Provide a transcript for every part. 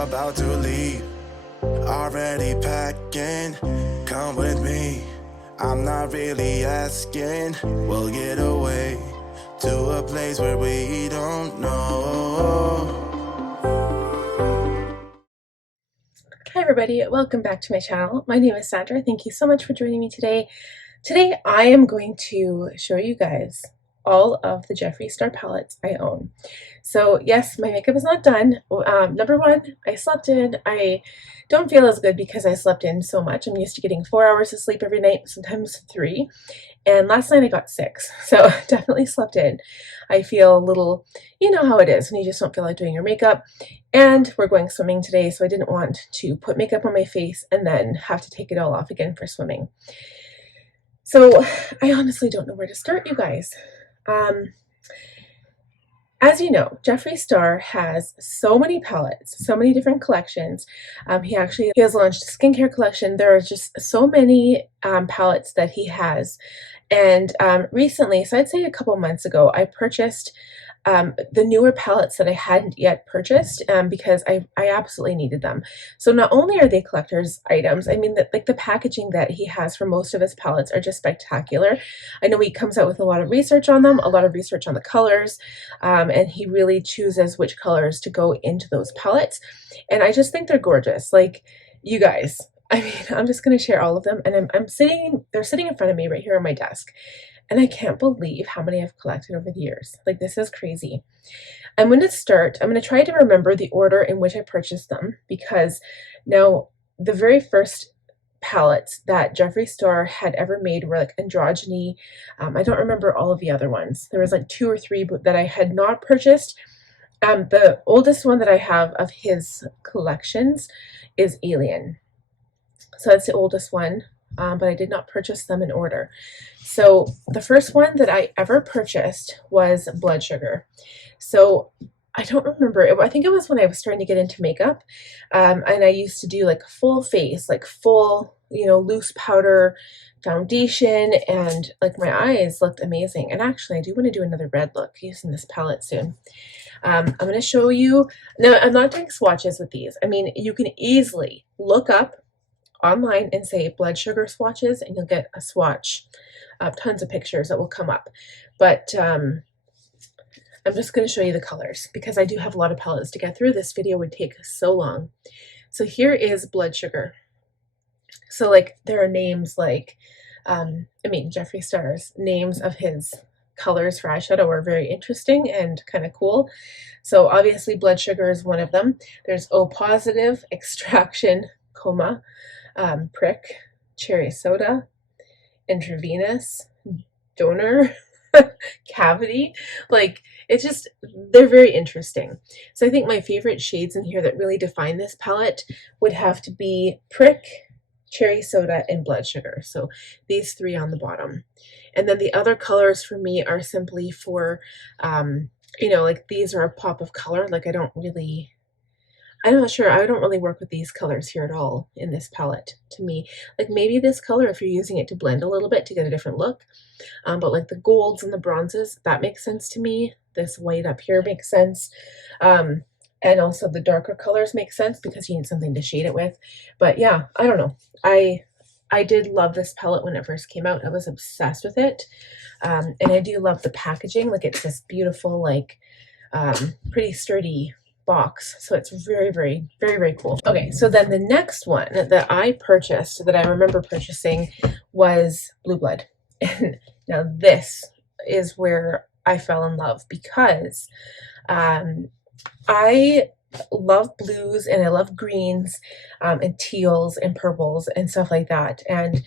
about to leave. Already packing, come with me. I'm not really asking. We'll get away to a place where we don't know. Hi everybody, welcome back to my channel. My name is Sandra. Thank you so much for joining me today. Today I am going to show you guys all of the Jeffree Star palettes I own. So yes, my makeup is not done. Number one, I slept in. I don't feel as good because I slept in so much. I'm used to getting 4 hours of sleep every night, sometimes 3. And last night I got 6, so definitely slept in. I feel a little, you know how it is when you just don't feel like doing your makeup. And we're going swimming today, so I didn't want to put makeup on my face and then have to take it all off again for swimming. So I honestly don't know where to start, you guys. As you know, Jeffree Star has so many palettes, so many different collections. He has launched a skincare collection. There are just so many palettes that he has. And recently, so I'd say a couple months ago, I purchased the newer palettes that I hadn't yet purchased because I absolutely needed them. So not only are they collector's items, I mean, like the packaging that he has for most of his palettes are just spectacular. I know he comes out with a lot of research on them, a lot of research on the colors, and he really chooses which colors to go into those palettes. And I just think they're gorgeous. Like, you guys, I mean, I'm just going to share all of them, and they're sitting in front of me right here on my desk. And I can't believe how many I've collected over the years. Like, this is crazy. I'm going to try to remember the order in which I purchased them, because now the very first palettes that Jeffree Star had ever made were like androgyny. I don't remember all of the other ones. There was like 2 or 3 that I had not purchased. The oldest one that I have of his collections is Alien. So that's the oldest one. But I did not purchase them in order. So the first one that I ever purchased was Blood Sugar. So I don't remember. I think it was when I was starting to get into makeup. And I used to do like full face, like full, loose powder foundation, and like my eyes looked amazing. And actually, I do want to do another red look using this palette soon. I'm going to show you. Now, I'm not doing swatches with these. I mean, you can easily look up online and say blood sugar swatches, and you'll get a swatch of tons of pictures that will come up. But I'm just going to show you the colors because I do have a lot of palettes to get through. This video would take so long. So here is Blood Sugar. So like there are names like, Jeffree Star's names of his colors for eyeshadow are very interesting and kind of cool. So obviously Blood Sugar is one of them. There's O positive, Extraction, Coma, Prick, Cherry Soda, Intravenous, Donor, Cavity. Like, it's just, they're very interesting. So I think my favorite shades in here that really define this palette would have to be Prick, Cherry Soda, and Blood Sugar. So these 3 on the bottom. And then the other colors for me are simply for, like these are a pop of color. Like I'm not sure. I don't really work with these colors here at all in this palette. To me, like maybe this color if you're using it to blend a little bit to get a different look. But like the golds and the bronzes, that makes sense to me. This white up here makes sense. And also the darker colors make sense because you need something to shade it with. But yeah, I don't know. I did love this palette when it first came out. I was obsessed with it. And I do love the packaging. Like, it's this beautiful, like pretty sturdy box. So it's very, very, very, very cool. Okay, so then the next one that I purchased, that I remember purchasing, was Blue Blood. And now this is where I fell in love because I love blues and I love greens and teals and purples and stuff like that. And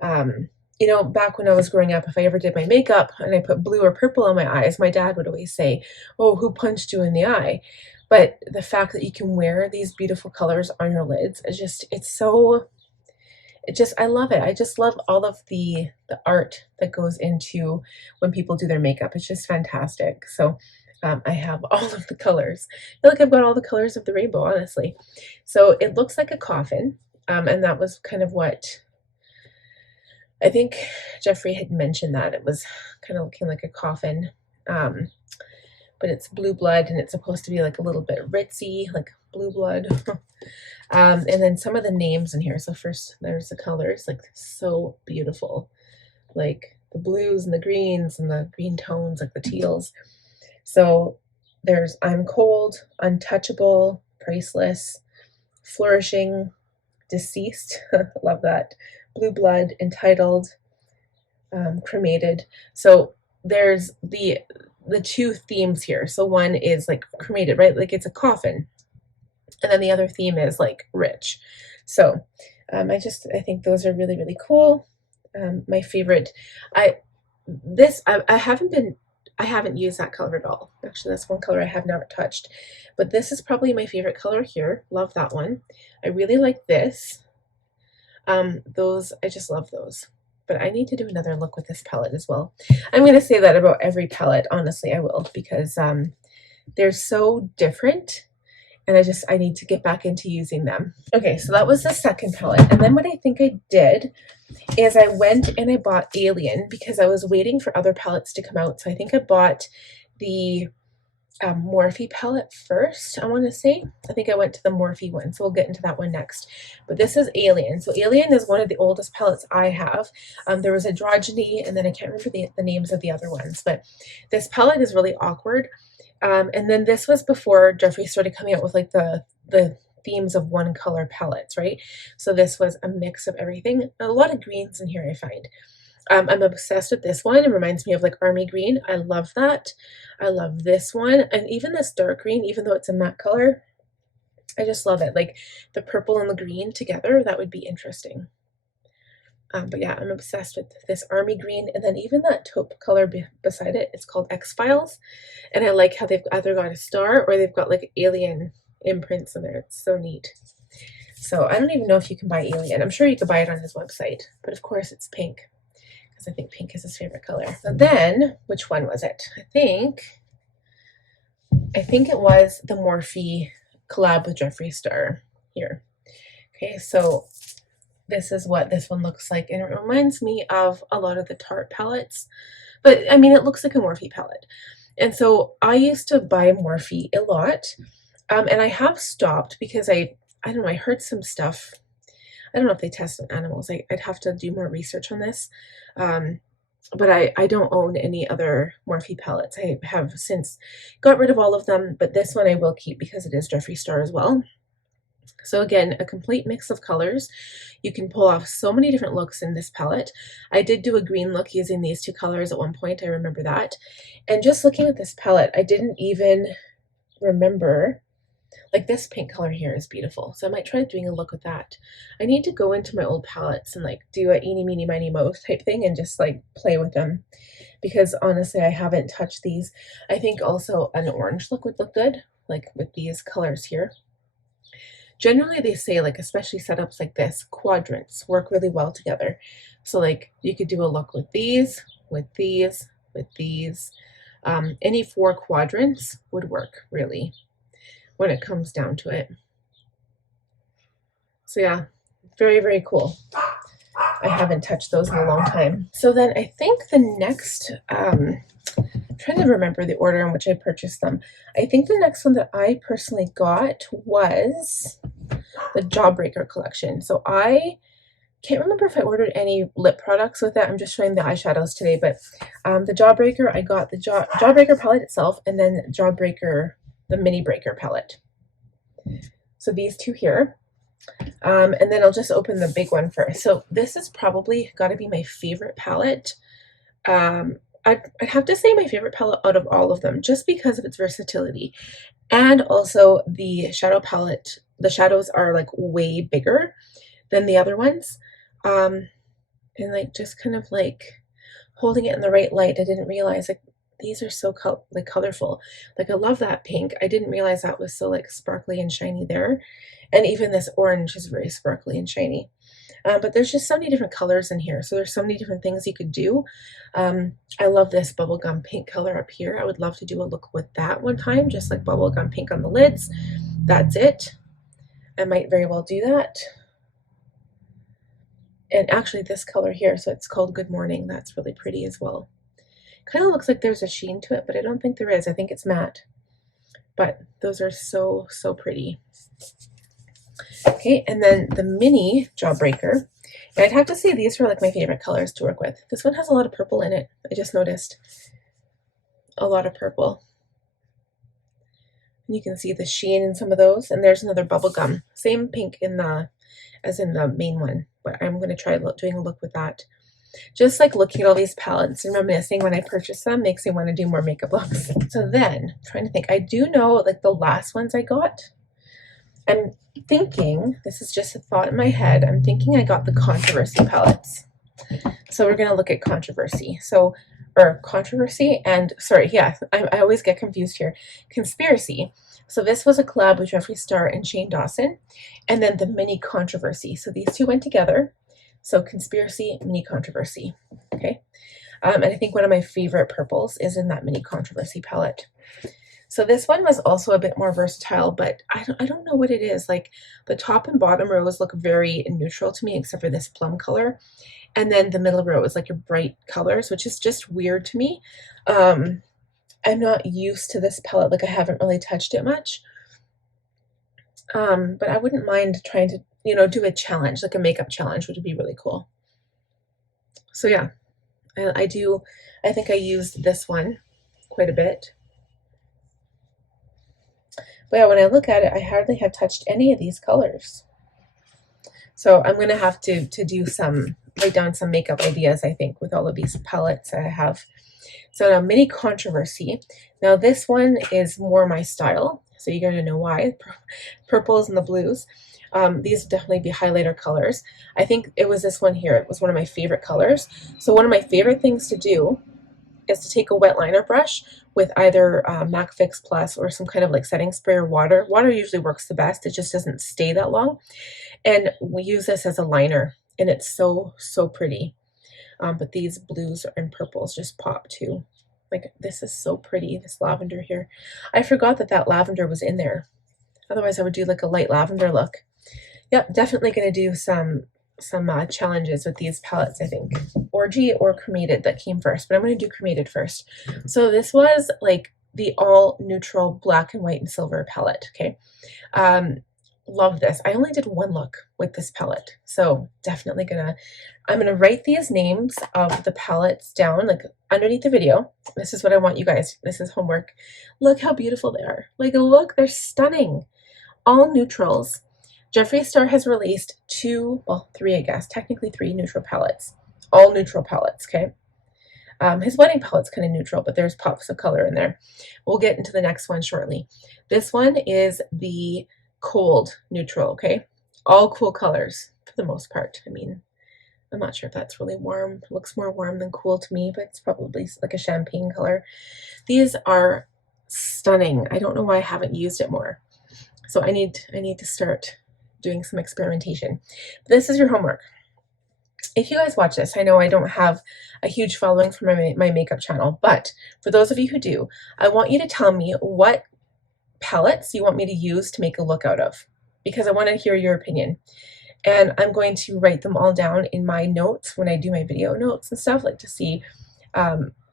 back when I was growing up, if I ever did my makeup and I put blue or purple on my eyes, my dad would always say, "Oh, who punched you in the eye?" But the fact that you can wear these beautiful colors on your lids, I love it. I just love all of the art that goes into when people do their makeup. It's just fantastic. So I have all of the colors. I feel like I've got all the colors of the rainbow, honestly. So it looks like a coffin. And that was kind of what I think Jeffree had mentioned, that it was kind of looking like a coffin. But it's Blue Blood, and it's supposed to be like a little bit ritzy, like blue blood. And then some of the names in here. So first there's the colors, like so beautiful, like the blues and the greens and the green tones, like the teals. So there's I'm Cold, Untouchable, Priceless, Flourishing, Deceased, love that, Blue Blood, Entitled, Cremated. So there's the two themes here. So one is like cremated, right? Like it's a coffin. And then the other theme is like rich. So I think those are really, really cool. My favorite, I haven't used that color at all. Actually, that's one color I have never touched, but this is probably my favorite color here. Love that one. I really like this. Those, I just love those, but I need to do another look with this palette as well. I'm going to say that about every palette. Honestly, I will, because they're so different. And I need to get back into using them. Okay, so that was the second palette. And then what I think I did is I went and I bought Alien because I was waiting for other palettes to come out. So I think I bought the Morphe palette first, I want to say. I think I went to the Morphe one, so we'll get into that one next. But this is Alien. So Alien is one of the oldest palettes I have. There was Androgyny, and then I can't remember the names of the other ones. But this palette is really awkward. And then this was before Jeffree started coming out with like the themes of one color palettes, right? So this was a mix of everything. A lot of greens in here, I find. I'm obsessed with this one. It reminds me of like army green. I love that. I love this one. And even this dark green, even though it's a matte color, I just love it. Like the purple and the green together, that would be interesting. But yeah, I'm obsessed with this army green, and then even that taupe color beside it, it's called X-Files, and I like how they've either got a star or they've got like alien imprints in there. It's so neat. So I don't even know if you can buy Alien. I'm sure you could buy it on his website, but of course it's pink because I think pink is his favorite color. So then, which one was it? I think it was the Morphe collab with Jeffree Star here. Okay, so this is what this one looks like, and it reminds me of a lot of the Tarte palettes, but I mean, it looks like a Morphe palette. And so I used to buy Morphe a lot, and I have stopped because I don't know, I heard some stuff. I don't know if they test on animals. I'd have to do more research on this, but I don't own any other Morphe palettes. I have since got rid of all of them, but this one I will keep because it is Jeffree Star as well. So again, a complete mix of colors. You can pull off so many different looks in this palette. I did do a green look using these two colors at one point. I remember that. And just looking at this palette, I didn't even remember, like this pink color here is beautiful. So I might try doing a look with that. I need to go into my old palettes and like do a eeny, meeny, miny, moe type thing and just like play with them. Because honestly, I haven't touched these. I think also an orange look would look good, like with these colors here. Generally, they say, like, especially setups like this, quadrants work really well together. So, like, you could do a look with these, with these, with these. Any 4 quadrants would work, really, when it comes down to it. So, yeah, very, very cool. I haven't touched those in a long time. So then I think the next, I'm trying to remember the order in which I purchased them. I think the next one that I personally got was the Jawbreaker Collection. So I can't remember if I ordered any lip products with it. I'm just showing the eyeshadows today, but the Jawbreaker, I got the Jawbreaker palette itself, and then Jawbreaker, the Mini Breaker palette. So these two here. And then I'll just open the big one first. So this is probably got to be my favorite palette. I'd have to say my favorite palette out of all of them, just because of its versatility. And also the shadow palette, the shadows are like way bigger than the other ones. And like just kind of like holding it in the right light, I didn't realize like these are so colorful. Like I love that pink. I didn't realize that was so like sparkly and shiny there. And even this orange is very sparkly and shiny. But there's just so many different colors in here. So there's so many different things you could do. I love this bubblegum pink color up here. I would love to do a look with that one time, just like bubblegum pink on the lids. That's it. I might very well do that. And actually this color here, so it's called Good Morning. That's really pretty as well. Kind of looks like there's a sheen to it, but I don't think there is. I think it's matte. but those are so, so pretty. Okay, and then the mini Jawbreaker. And I'd have to say these are like my favorite colors to work with. This one has a lot of purple in it. I just noticed a lot of purple. And you can see the sheen in some of those. And there's another bubble gum. Same pink in the as in the main one. But I'm going to try doing a look with that. Just like looking at all these palettes and reminiscing when I purchased them makes me want to do more makeup looks. So then, I'm trying to think. I do know like the last ones I got. I'm thinking, this is just a thought in my head, I'm thinking I got the Controversy palettes. So we're going to look at Controversy. So, or Controversy and, sorry, yeah, I always get confused here. Conspiracy. So this was a collab with Jeffree Star and Shane Dawson. And then the mini Controversy. So these two went together. So Conspiracy, mini Controversy. Okay. And I think one of my favorite purples is in that mini Controversy palette. So this one was also a bit more versatile, but I don't know what it is. Like the top and bottom rows look very neutral to me, except for this plum color. And then the middle row is like a bright colors, which is just weird to me. I'm not used to this palette. Like I haven't really touched it much. But I wouldn't mind trying to, you know, do a challenge, like a makeup challenge, which would be really cool. So yeah, I think I used this one quite a bit. But yeah, when I look at it, I hardly have touched any of these colors. So I'm going to have to do write down some makeup ideas, I think, with all of these palettes that I have. So now mini Controversy. Now this one is more my style. So you got to know why. Purples and the blues. These would definitely be highlighter colors. I think it was this one here. It was one of my favorite colors. So one of my favorite things to do is to take a wet liner brush with either MAC Fix Plus or some kind of like setting spray or water. Water usually works the best. It just doesn't stay that long. And we use this as a liner and it's so, so pretty. But these blues and purples just pop too. Like this is so pretty, this lavender here. I forgot that lavender was in there. Otherwise I would do like a light lavender look. Yep, definitely gonna do some challenges with these palettes, I think. Orgy or Cremated that came first, but I'm going to do Cremated first. So this was like the all neutral black and white and silver palette. Okay. Love this. I only did one look with this palette. So definitely I'm gonna write these names of the palettes down like underneath the video. This is what I want you guys. This is homework. Look how beautiful they are. Like look, they're stunning. All neutrals. Jeffree Star has released three, I guess, technically 3 neutral palettes, all neutral palettes, okay? His wedding palette's kind of neutral, but there's pops of color in there. We'll get into the next one shortly. This one is the cold neutral, okay? All cool colors for the most part. I mean, I'm not sure if that's really warm. It looks more warm than cool to me, but it's probably like a champagne color. These are stunning. I don't know why I haven't used it more. So I need to start doing some experimentation. But this is your homework. If you guys watch this, I know I don't have a huge following for my makeup channel, but for those of you who do, I want you to tell me what palettes you want me to use to make a look out of, because I want to hear your opinion. And I'm going to write them all down in my notes when I do my video notes and stuff, like to see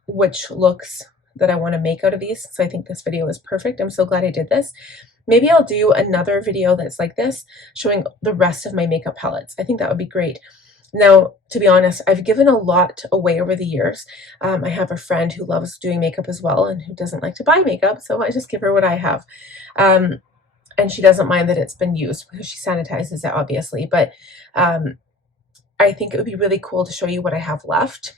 which looks that I want to make out of these. So I think this video is perfect. I'm so glad I did this. Maybe I'll do another video that's like this, showing the rest of my makeup palettes. I think that would be great. Now, to be honest, I've given a lot away over the years. I have a friend who loves doing makeup as well and who doesn't like to buy makeup, so I just give her what I have. And she doesn't mind that it's been used because she sanitizes it, obviously. But I think it would be really cool to show you what I have left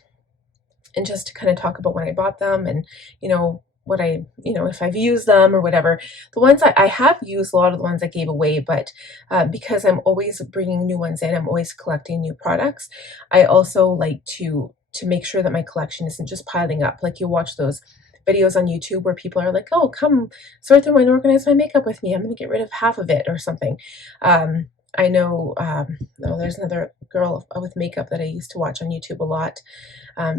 and just to kind of talk about when I bought them and, you know, what if I've used them or whatever. The ones I have used, a lot of the ones I gave away, but because I'm always bringing new ones in, I'm always collecting new products. I also like to make sure that my collection isn't just piling up. Like you watch those videos on YouTube where people are like, oh, come sort through and organize my makeup with me. I'm going to get rid of half of it or something. I know, there's another girl with makeup that I used to watch on YouTube a lot.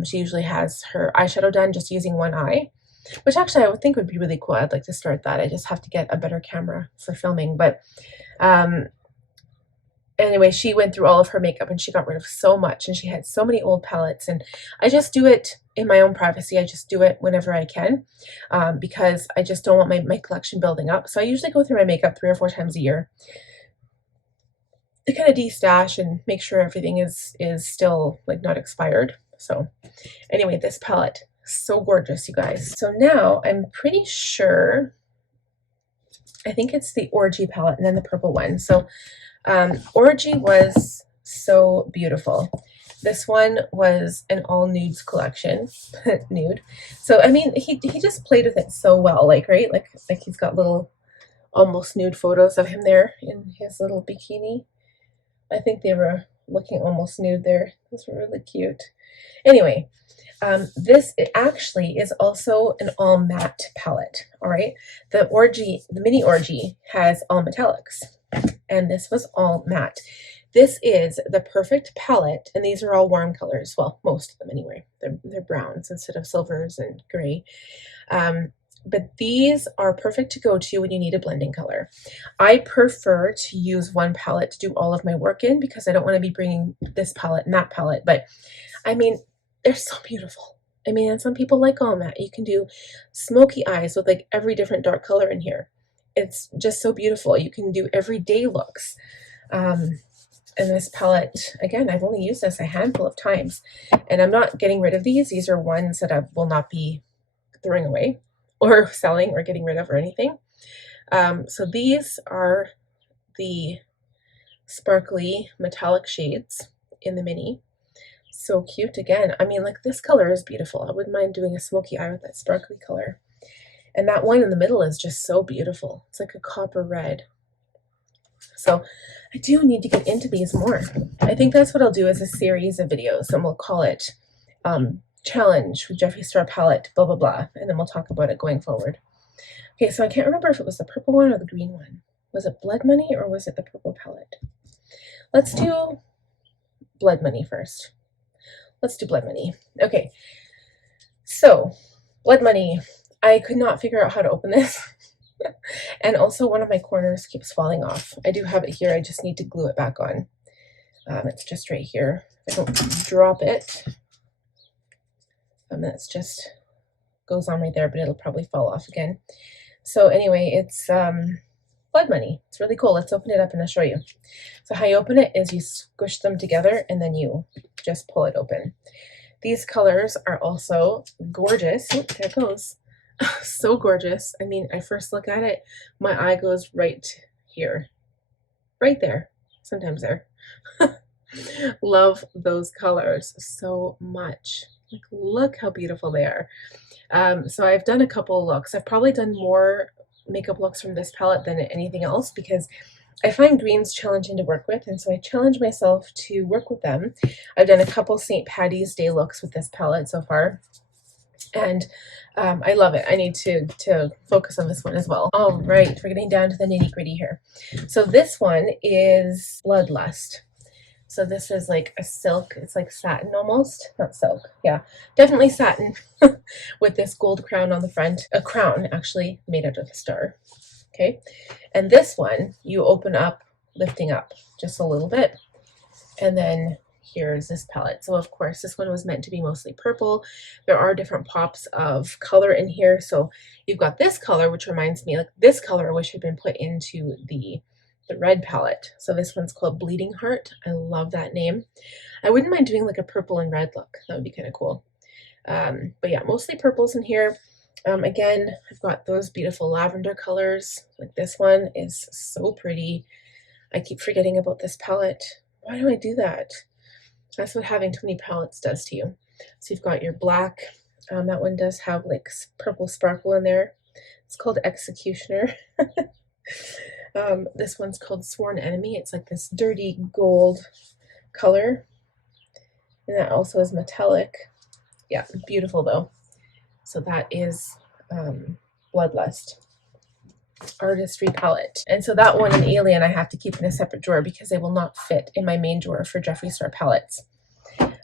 She usually has her eyeshadow done just using one eye, which actually I would think would be really cool. I'd like to start that. I just have to get a better camera for filming. But anyway, she went through all of her makeup and she got rid of so much, and she had so many old palettes, and I just do it in my own privacy. I just do it whenever I can, because I just don't want my collection building up. So I usually go through my makeup 3 or 4 times a year to kind of de-stash and make sure everything is still like not expired. So anyway, this palette, so gorgeous, you guys. So now I'm pretty sure, I think it's the Orgy palette and then the purple one. So Orgy was so beautiful. This one was an all nudes collection. Nude. So I mean, he just played with it so well, like, right? Like he's got little almost nude photos of him there in his little bikini. I think they were looking almost nude there. Those were really cute. Anyway, this actually is also an all matte palette. All right, the mini Orgy has all metallics, and this was all matte. This is the perfect palette, and these are all warm colors. Well, most of them anyway. They're browns instead of silvers and gray. But these are perfect to go to when you need a blending color. I prefer to use one palette to do all of my work in, because I don't want to be bringing this palette and that palette. But I mean, they're so beautiful. I mean, and some people like all matte. You can do smoky eyes with like every different dark color in here. It's just so beautiful. You can do everyday looks. And this palette, again, I've only used this a handful of times, and I'm not getting rid of these. These are ones that I will not be throwing away or selling or getting rid of or anything. So these are the sparkly metallic shades in the mini. So cute. Again, I mean, like, this color is beautiful. I wouldn't mind doing a smoky eye with that sparkly color. And that one in the middle is just so beautiful. It's like a copper red. So I do need to get into these more. I think that's what I'll do, as a series of videos, and we'll call it challenge with Jeffree Star Palette, blah, blah, blah. And then we'll talk about it going forward. Okay, so I can't remember if it was the purple one or the green one. Was it Blood Money or was it the purple palette? Let's do Blood Money first. Let's do Blood Money. Okay, so Blood Money. I could not figure out how to open this. And also one of my corners keeps falling off. I do have it here. I just need to glue it back on. It's just right here. If I don't drop it, that's just goes on right there, but it'll probably fall off again. So anyway, it's Blood Money. It's really cool. Let's open it up and I'll show you. So how you open it is you squish them together and then you just pull it open. These colors are also gorgeous. Oh, there it goes. So gorgeous. I mean, I first look at it, my eye goes right here, right there, sometimes there. Love those colors so much. Like, look how beautiful they are. So I've done a couple looks. I've probably done more makeup looks from this palette than anything else, because I find greens challenging to work with, and so I challenge myself to work with them. I've done a couple St. Patty's Day looks with this palette so far, and I love it. I need to focus on this one as well. All right, we're getting down to the nitty gritty here. So this one is Bloodlust. So this is like a silk. It's like satin almost. Not silk. Yeah, definitely satin with this gold crown on the front. A crown actually made out of a star. Okay, and this one you open up, lifting up just a little bit, and then here's this palette. So of course this one was meant to be mostly purple. There are different pops of color in here. So you've got this color, which reminds me, like this color, which had been put into the red palette. So this one's called Bleeding Heart. I love that name. I wouldn't mind doing like a purple and red look. That would be kind of cool. But yeah, mostly purples in here. Again, I've got those beautiful lavender colors. Like this one is so pretty. I keep forgetting about this palette. Why do I do that? That's what having 20 palettes does to you. So you've got your black. That one does have like purple sparkle in there. It's called Executioner. This one's called Sworn Enemy. It's like this dirty gold color. And that also is metallic. Yeah, beautiful though. So that is Bloodlust Artistry palette. And so that one and Alien I have to keep in a separate drawer because they will not fit in my main drawer for Jeffree Star palettes.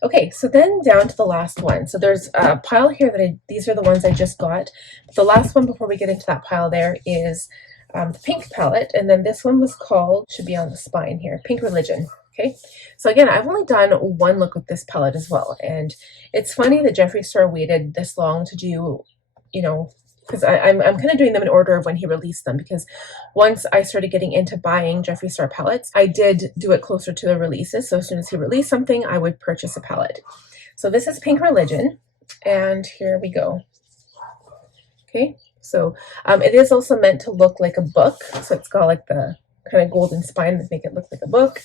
Okay, so then down to the last one. So there's a pile here that these are the ones I just got. The last one before we get into that pile there is the pink palette, and then this one was called, should be on the spine here, Pink Religion. Okay, so again, I've only done one look with this palette as well, and it's funny that Jeffree Star waited this long to do, you know, because I'm kind of doing them in order of when he released them, because once I started getting into buying Jeffree Star palettes, I did do it closer to the releases. So as soon as he released something, I would purchase a palette. So this is Pink Religion, and here we go. Okay, so it is also meant to look like a book, so it's got like the kind of golden spine that make it look like a book.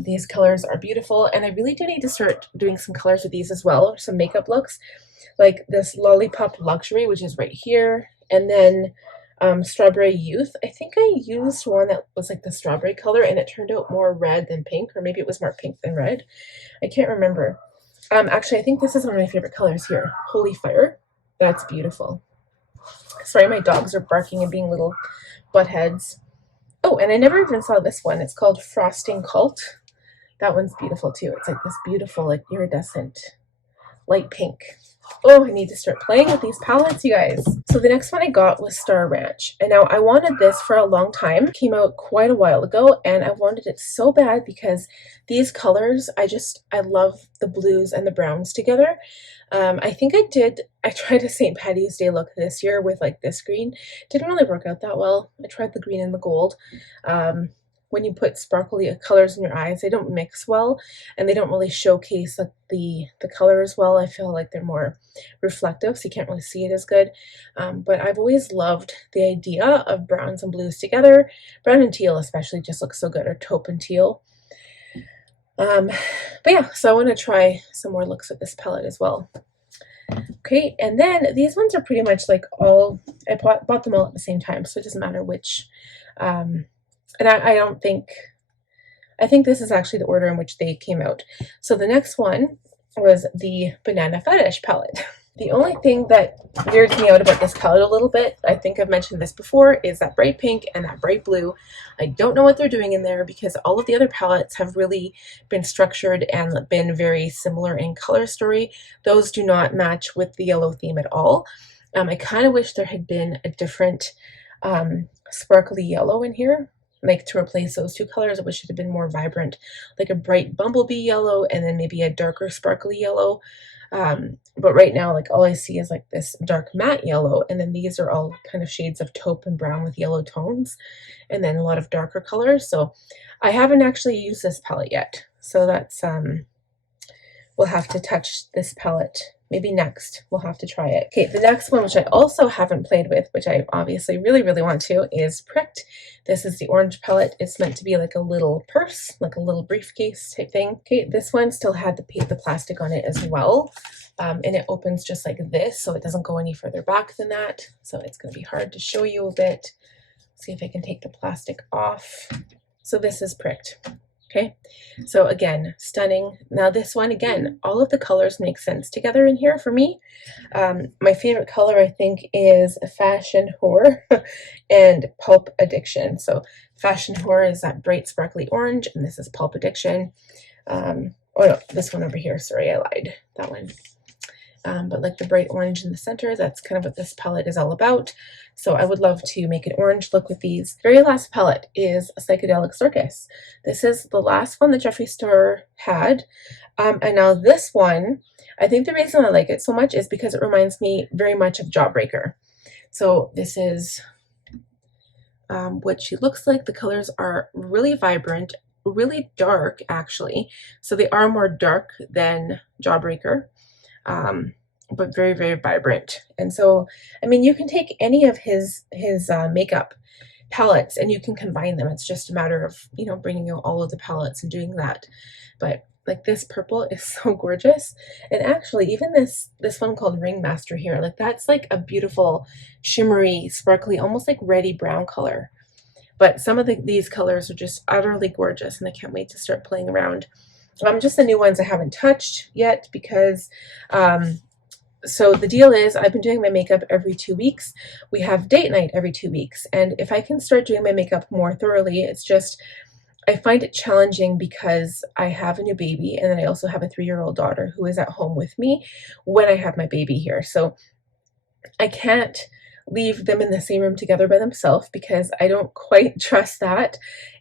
These colors are beautiful, and I really do need to start doing some colors with these as well, some makeup looks, like this Lollipop Luxury, which is right here, and then Strawberry Youth. I think I used one that was like the strawberry color, and it turned out more red than pink, or maybe it was more pink than red. I can't remember. Actually, I think this is one of my favorite colors here, Holy Fire. That's beautiful. Sorry, my dogs are barking and being little butt heads. Oh, and I never even saw this one. It's called Frosting Cult. That one's beautiful too. It's like this beautiful, like iridescent light pink. Oh, I need to start playing with these palettes, you guys. So the next one I got was Star Ranch. And now I wanted this for a long time. It came out quite a while ago, and I wanted it so bad because these colors, I love the blues and the browns together. I think I tried a St. Patty's Day look this year with like this green. Didn't really work out that well. I tried the green and the gold. When you put sparkly colors in your eyes, they don't mix well, and they don't really showcase like the color as well. I feel like they're more reflective, so you can't really see it as good. But I've always loved the idea of browns and blues together. Brown and teal especially just looks so good, or taupe and teal. But yeah, so I want to try some more looks with this palette as well. Okay, and then these ones are pretty much like all, I bought them all at the same time, so it doesn't matter which. And I think this is actually the order in which they came out. So the next one was the Banana Fetish palette. The only thing that weirds me out about this palette a little bit, I think I've mentioned this before, is that bright pink and that bright blue. I don't know what they're doing in there, because all of the other palettes have really been structured and been very similar in color story. Those do not match with the yellow theme at all. I kind of wish there had been a different sparkly yellow in here, like to replace those two colors. I wish it had been more vibrant, like a bright bumblebee yellow and then maybe a darker sparkly yellow. But right now, like all I see is like this dark matte yellow, and then these are all kind of shades of taupe and brown with yellow tones, and then a lot of darker colors. So I haven't actually used this palette yet, so that's we'll have to touch this palette. Maybe next we'll have to try it. Okay, the next one, which I also haven't played with, which I obviously really want to, is Pricked. This is the orange palette. It's meant to be like a little purse, like a little briefcase type thing. Okay, this one still had the plastic on it as well. And it opens just like this, so it doesn't go any further back than that. So it's going to be hard to show you a bit. See if I can take the plastic off. So this is Pricked. Okay, so again, stunning. Now this one, again, all of the colors make sense together in here for me. My favorite color, I think, is Fashion Whore and Pulp Addiction. So Fashion Whore is that bright sparkly orange, and this is Pulp Addiction. Oh no, this one over here, sorry, I lied, that one. But like the bright orange in the center, that's kind of what this palette is all about. So I would love to make an orange look with these. Very last palette is Psychedelic Circus. This is the last one that Jeffree Star had. And now this one, I think the reason I like it so much is because it reminds me very much of Jawbreaker. So this is what she looks like. The colors are really vibrant, really dark actually. So they are more dark than Jawbreaker. But very vibrant. And so, I mean, you can take any of his makeup palettes and you can combine them. It's just a matter of, you know, bringing out all of the palettes and doing that. But like this purple is so gorgeous. And actually, even this one called Ringmaster here, like that's like a beautiful shimmery, sparkly, almost like reddy brown color. But some of these colors are just utterly gorgeous, and I can't wait to start playing around. Just the new ones I haven't touched yet because, so the deal is I've been doing my makeup every 2 weeks. We have date night every 2 weeks. And if I can start doing my makeup more thoroughly, it's just, I find it challenging because I have a new baby, and then I also have a 3-year-old daughter who is at home with me when I have my baby here. So I can't leave them in the same room together by themselves because I don't quite trust that.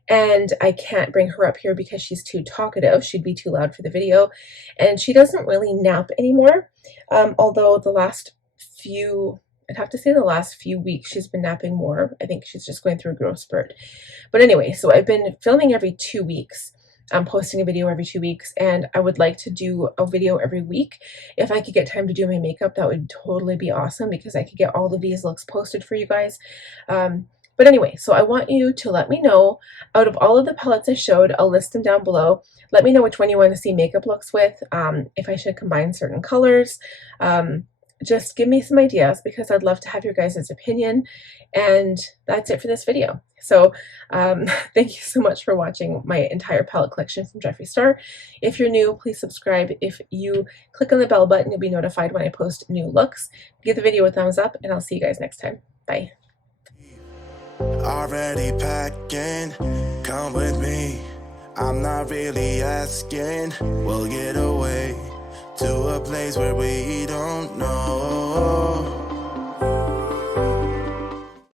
And I can't bring her up here because she's too talkative. She'd be too loud for the video. And she doesn't really nap anymore. Although the last few, I'd have to say the last few weeks, she's been napping more. I think she's just going through a growth spurt. But anyway, so I've been filming every 2 weeks. I'm posting a video every 2 weeks, and I would like to do a video every week. If I could get time to do my makeup, that would totally be awesome because I could get all of these looks posted for you guys. But anyway, so I want you to let me know, out of all of the palettes I showed, I'll list them down below. Let me know which one you want to see makeup looks with, if I should combine certain colors. Just give me some ideas because I'd love to have your guys' opinion. And that's it for this video. So thank you so much for watching my entire palette collection from Jeffree Star. If you're new, please subscribe. If you click on the bell button, you'll be notified when I post new looks. Give the video a thumbs up, and I'll see you guys next time. Bye. Already packing, come with me. I'm not really asking. We'll get away to a place where we don't know.